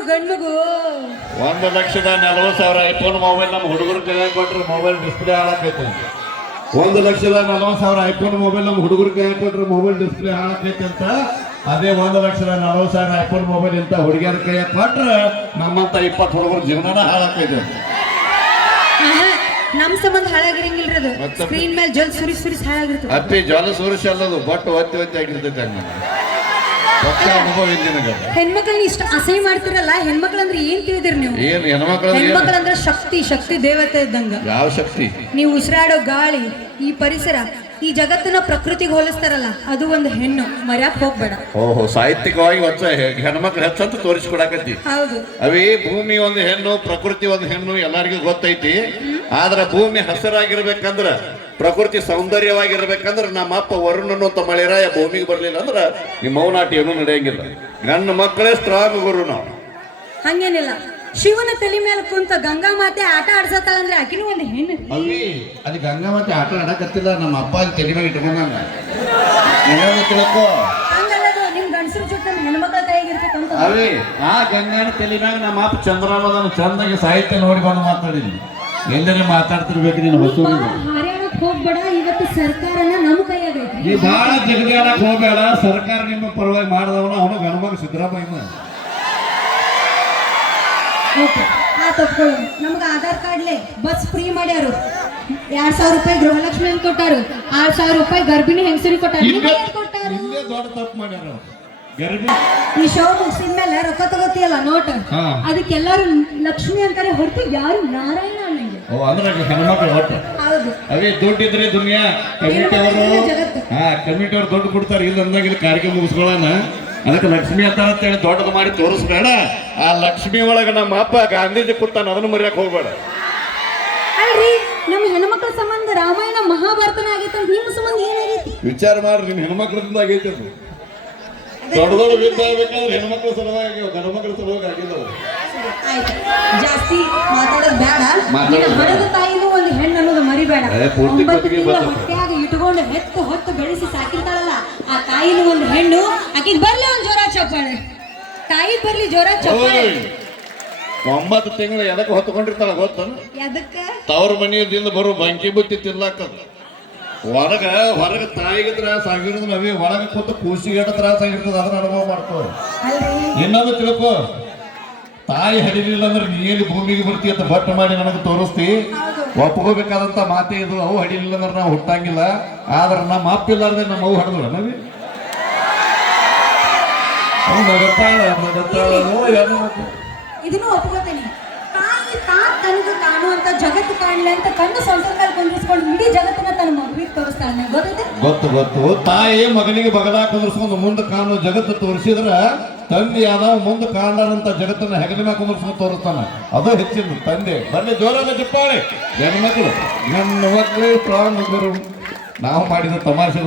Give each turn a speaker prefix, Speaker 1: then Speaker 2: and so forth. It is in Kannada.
Speaker 1: ಗುರು ಗಂಡುಗೂ.
Speaker 2: ಒಂದು ಲಕ್ಷದ ನಲವತ್ತು ಸಾವಿರ ಐಫೋನ್ ಮೊಬೈಲ್ ನಮ್ಮ ಹುಡುಗರು ಕೈಯಾಗ ಕೊಟ್ರೆ ಮೊಬೈಲ್ ಡಿಸ್ಪ್ಲೇ ಹಾಳಾಕೈತೆ. ಒಂದು ಲಕ್ಷದ ನಲವತ್ತು ಸಾವಿರ ಐಫೋನ್ ಮೊಬೈಲ್ ನಮ್ಮ ಹುಡುಗರು ಕೈಯಾಗ ಕೊಟ್ರೆ ಮೊಬೈಲ್ ಡಿಸ್ಪ್ಲೇ ಹಾಳಾಕೈತೆ ಅಂತ. ಅದೇ ಒಂದು ಲಕ್ಷದ ನಲವತ್ತು ಸಾವಿರ ಐಫೋನ್ ಮೊಬೈಲ್ ಇಂತ ಹುಡುಗಿಯರ ಕೈಯಾಗ ಕೊಟ್ರೆ ನಮ್ಮಂತ ಇಪ್ಪತ್ತು ಹುಡುಗರ ಜೀವನ ಹಾಳಾಕೈತೆ.
Speaker 1: ನಮ್ಮ ನಮ್ ಸಂಬಂಧ ಹಾಳಾಗಿರಂಗಿಲ್ರಿ ಅದು? ಸ್ಕ್ರೀನ್ ಮೇಲೆ ಜಲ್ ಸುರಿ ಸುರಿಸ್ ಹಾಳಾಗಿರ್ತದೆ.
Speaker 2: ಅಪ್ಪಿ ಜ್ವಾಲ ಸುರಿಸಿ ಅಲ್ಲದು ಬಟ್ ಒತ್ತಿ ಒತ್ತಿ ಆಗಿರ್ತೈತೆ ಹಂಗ ಪಕ್ಕ ಅನುಭವ ಇಲ್ಲ ನಿನಗೆ
Speaker 1: ಹೆಣ್ಮಕ್ಳನ್ನ ಇಷ್ಟ ಅಸಹ್ಯ ಮಾಡ್ತಿರಲ್ಲ ಹೆಣ್ಮಕ್ಳಂದ್ರೆ ಏನ್ ತಿಳಿದಿರಿ ನೀವು?
Speaker 2: ಏನು ಹೆಣ್ಮಕ್ಳು
Speaker 1: ಹೆಣ್ಮಕ್ಳಂದ್ರೆ ಶಕ್ತಿ ಶಕ್ತಿ ದೇವತೆ ಇದ್ದಂಗ.
Speaker 2: ಯಾವ ಶಕ್ತಿ?
Speaker 1: ನೀವು ಉಸಿರಾಡೋ ಗಾಳಿ ಈ ಪರಿಸರ ಈ ಜಗತ್ತನ್ನ ಪ್ರಕೃತಿಗೆ ಹೋಲಿಸ್ತಾರಲ್ಲ ಅದು ಒಂದು ಹೆಣ್ಣು. ಮರ್ಯಾಕ್ ಹೋಗ್ಬೇಡ.
Speaker 2: ಓಹೋ ಸಾಹಿತ್ಯಿಕವಾಗಿ ಹೊಚ್ಚ ಹೆಣ್ಮಕ್ಳು ಹೆಚ್ಚಂತ ತೋರಿಸ್ಕೊಡಕತ್ತಿ.
Speaker 1: ಹೌದು.
Speaker 2: ಅವೇ ಭೂಮಿ ಒಂದು ಹೆಣ್ಣು ಪ್ರಕೃತಿ ಒಂದು ಹೆಣ್ಣು ಎಲ್ಲರಿಗೂ ಗೊತ್ತೈತಿ. ಆದ್ರ ಭೂಮಿ ಹಸರಾಗಿರ್ಬೇಕಂದ್ರ ಪ್ರಕೃತಿ ಸೌಂದರ್ಯವಾಗಿರ್ಬೇಕಂದ್ರೆ ನಮ್ಮ ಅಪ್ಪ ವರುಣನು ಅಂತ ಮಳೆರಾಯ ಭೂಮಿಗೆ ಬರಲಿಲ್ಲ ಅಂದ್ರೆ ನಿಮ್ಮ ಮೌನಾಟಿ ಏನು ನಡೆಯಂಗಿಲ್ಲ. ಗಂಡು ಮಕ್ಕಳೇ ಸ್ಟ್ರಾಂಗ್ ಗುರು ನಾವು.
Speaker 1: ಹಂಗೇನಿಲ್ಲ. ಶಿವನ ತಲೆ ಮೇಲೆ ಕುಂತ ಗಂಗಾ ಮಾತೆ ಆಟ ಆಡ್ಸತ್ತಾಳ ಅಂದ್ರೆ ಆಕಿನೂ ಒಂದು ಹೆಣ್ಣು. ಅದು
Speaker 2: ಅಲ್ಲಿ ಅದು ಗಂಗಾ ಮಾತೆ ಆಟ ಆಡಕತ್ತಿಲ್ಲ ನಮ್ಮ ಅಪ್ಪ ಅಲ್ಲಿ ತಲೆ ಮೇಲೆ ಇಟ್ಕೊಂಡಂಗ. ತಿಳ್ಕೋ.
Speaker 1: ಹಂಗಲ್ಲದು ನಿಮ್ ಗಂಡಸರ ಜೊತೆ ನಮ್ಮ ಹೆಣ್ಮಕ್ಳ ಕೈಯಾಗಿರ್ತಕ್ಕಂಥ
Speaker 2: ಅವಿ ಆ ಗಂಗಾನ ತಲೆ ಮ್ಯಾಗ ನಮ್ಮ ಅಪ್ಪ ಚಂದ್ರಮದನ ಚಂದಾಗಿ ಸಾಹಿತ್ಯ ನೋಡಿಕೊಂಡು ಬಂದು ಮಾತಾಡಿದ್ವಿ ಎಲ್ಲರೂ ಮಾತಾಡ್ತಿರ್ಬೇಕು ನೀನು ಹೊಸೂರಿಗೆ?
Speaker 1: ಹೋಗ್ಬೇಡ ಇವತ್ತು ಸರ್ಕಾರನ ನಮ್ಮ ಕೈಯಾಗೈತಿ
Speaker 2: ಈ ಬಹಳ ಜಗದಾಡಕ್ ಹೋಗ್ಬೇಡ ಸರ್ಕಾರ ನಿಮ್ಮ ಪರವಾಗಿ ಮಾಡಿದವನು ಅವನು ಗಣಮಗ ಸಿದ್ದರಾಮಯ್ಯ.
Speaker 1: ಓಕೆ ಆ ತಪ್ಕೊಳ್ಳಿ ನಮ್ಗೆ ಆಧಾರ್ ಕಾರ್ಡ್ಲೆ ಬಸ್ ಫ್ರೀ ಮಾಡ್ಯಾರು. ಎರಡ್ ಸಾವಿರ ರೂಪಾಯಿ ಗೃಹಲಕ್ಷ್ಮಿ ಅಂತ ಕೊಟ್ಟಾರು? ಆರ್ ಸಾವಿರ ರೂಪಾಯಿ ಗರ್ಭಿಣಿ ಹೆಂಗಸರಿಗೆ ಕೊಟ್ಟಾರು? ನಿಮ್ಗೆ ಏನ್ ಕೊಟ್ಟಾರು?
Speaker 2: ಇಲ್ಲೇ ದೊಡ್ಡ ತಪ್ಪು ಮಾಡ್ಯಾರ ಗರ್ಭಿಣಿ
Speaker 1: ಈ ಶೋ ಮುಗಿಸಿದ್ಮೇಲೆ ರೊಕ್ಕ ತಗೋತಿಯಲ್ಲ ನೋಟ್?
Speaker 2: ಹಾ.
Speaker 1: ಅದಕ್ಕೆಲ್ಲರೂ ಲಕ್ಷ್ಮಿ ಅಂತಾರೆ ಹೊರತು ಯಾರು ನಾರಾಯಣ ಅನ್ನಂಗೆ
Speaker 2: ಓ ಅಂದ್ರೆ ಹೆಣ್ಮಕ್ಳು ಒಟ್ಟು.
Speaker 1: ಹೌದು
Speaker 2: ಅವೇ ದುಡ್ಡಿದ್ರೆ ದುನಿಯಾ ಕಮಿಟಿ ಅವರು ಹಾ ಕಮಿಟಿ ಅವ್ರು ದುಡ್ಡು ಕೊಡ್ತಾರೆ ಇಲ್ಲ ಅಂದಾಗ ಇಲ್ಲಿ ಕಾರ್ಯಕ್ರಮ ಮುಗಿಸ್ಕೊಳ್ಳೋಣ. ಅದಕ್ಕೆ ಲಕ್ಷ್ಮಿ ಅಂತಾರ ಅಂತೇಳಿ ದೊಡ್ಡದು ಮಾಡಿ ತೋರಿಸ್ಬೇಡ. ಆ ಲಕ್ಷ್ಮಿ ಒಳಗೆ ನಮ್ಮ ಅಪ್ಪ ಗಾಂಧೀಜಿ ಕೂತಾನ ಅದನ್ನು ಮರ್ಯಾಕ್ ಹೋಗ್ಬೇಡ.
Speaker 1: ಅಲ್ರಿ ನಮ್ಮ ಹೆಣ್ಮಕ್ಳ ಸಂಬಂಧ ರಾಮಾಯಣ ಮಹಾಭಾರತನ ಆಗೈತೆ ಅಂತ ನಿಮ್ಮ ಸಂಬಂಧ ಏನಾಗೈತಿ
Speaker 2: ವಿಚಾರ ಮಾಡ್ರಿ ನಿಮ್ಮ ಹೆಣ್ಮಕ್ಳಿಂದ ಆಗೈತೆ ಅದು. ದೊಡ್ಡ ದೊಡ್ಡ ಯುದ್ಧ ಆಗ್ಬೇಕಾದ್ರೆ ಹೆಣ್ಮಕ್ಳ ಸಲುವಾಗಿ ಗಂಡ್ಮಕ್ಳ ಸಲುವಾಗಿ
Speaker 1: ಜಾಸ್ತಿ ಮಾತಾಡೋದು ಬೇಡ. ನಿನ್ನ. ಹಣದ ತಾಯಿನೂ ಒಂದು ಹೆಣ್ಣು ಅನ್ನೋದು ಮರಿಬೇಡ
Speaker 2: ಏ, ಪೂರ್ತಿ
Speaker 1: ಒಂಬತ್ತು
Speaker 2: ಬದುಕಿಗೆ
Speaker 1: ತಿಂಗಳ
Speaker 2: ಬರ್ತದೆ.
Speaker 1: ಹೊಟ್ಟೆಯಾಗ ಇಟ್ಕೊಂಡು ಹೆತ್ತು ಹೊತ್ತು ಬೆಳೆಸಿ ಸಾಕಿರ್ತಾಳಲ್ಲ ಆ ತಾಯಿನ ಒಂದು ಹೆಣ್ಣು ಆಕಿಗೆ ಬರ್ಲಿ ಒಂದು ಜೋರ ಚಪ್ಪಾಳೆ. ತಾಯಿ ಬರ್ಲಿ ಜೋರ ಚಪ್ಪಾಳೆ.
Speaker 2: ಓಯ್ ಒಂಬತ್ತು ತಿಂಗಳು ಎದಕ್ಕೆ ಹೊತ್ಕೊಂಡಿರ್ತಾಳ ಗೊತ್ತ?
Speaker 1: ಎದಕ್ಕ?
Speaker 2: ತವ್ರ ಮನೆಯಿಂದ ಬರೋ ಬಂಕಿ ಬುತ್ತಿ ತಿನ್ಲಾಕ ಹೊರಗ ಹೊರಗ ತಾಯಿಗೆ ತ್ರಾಸ ಆಗಿರೋದು ನಾವೇ ಒಳಗೆ ಕೂತು ಕೂಸಿಗೆ ತ್ರಾಸ ಆಗಿರ್ತದ ಅದನ್ನ ಅನುಭವ ಮಾಡ್ಕೋ.
Speaker 1: ಅಲ್ರಿ.
Speaker 2: ಇನ್ನೊಂದು ತಿಳ್ಕೊ ತಾಯಿ ಹಡಿಲಿಲ್ಲ ಅಂದ್ರೆ ನೀ ಭೂಮಿಗೆ ಬರ್ತಿ ಅಂತ ಬಟ್ ಮಾಡಿ ನನಗೆ ತೋರಿಸ್ತಿ? ಒಪ್ಕೋಬೇಕಾದಂತ ಮಾತೇ ಇದು. ಅವು ಹಡಿಲಿಲ್ಲ ಅಂದ್ರೆ ನಾವು ಹುಟ್ಟಂಗಿಲ್ಲ. ಆದ್ರೆ ನಮ್ಮ ಅಪ್ಪ ಇಲ್ಲಾರ್ದೆ ನಮ್ಮ ಅವು ಹಡದ್ರ ನಮಗೆ
Speaker 1: ಇದನ್ನು ಒಪ್ಕೋತೇನೆ. ತಾಯಿ ತಾ ತನಗೆ ಕಾಣುವಂತ ಜಗತ್ತು ಕಾಣಲಿ ಅಂತ ಕಣ್ಣು ಸಂಸಾರದಲ್ಲಿ ಮೇಲೆ ಕುಂದಿಸ್ಕೊಂಡು ಇಡೀ ಜಗತ್ತನ್ನ ತನ್ನ ಮಗುವಿಗೆ ತೋರಿಸ್ತಾನೆ
Speaker 2: ಗೊತ್ತು ಗೊತ್ತು. ತಾಯಿ ಮಗನಿಗೆ ಬಗಲಾಕ ಕುಂದ್ರಿಸ್ಕೊಂಡು ಮುಂದೆ ಕಾಣೋ ಜಗತ್ತು ತೋರಿಸಿದ್ರ ತಂದೆ ಯಾವ್ದಾವ ಮುಂದೆ ಕಾಣಲಾರಂತ ಜಗತ್ತನ್ನ ಹೆಗಲ ಮ್ಯಾಗ ಕುಂದ್ರಿಸ್ಕೊಂಡು ತೋರಿಸ್ತಾನ. ಅದು ಹೆಚ್ಚಿನ ತಂದೆ. ಬನ್ನಿ, ಜೋರಾಗ ಚಿಪ್ಪಾಳೆ ಹೆಣ್ಮಕ್ಳು ಹೆಣ್ಣು ಮಕ್ಕಳು ಸ್ಟ್ರಾಂಗ್ ನಾವು ಮಾಡಿದ ತಮಾಷೆ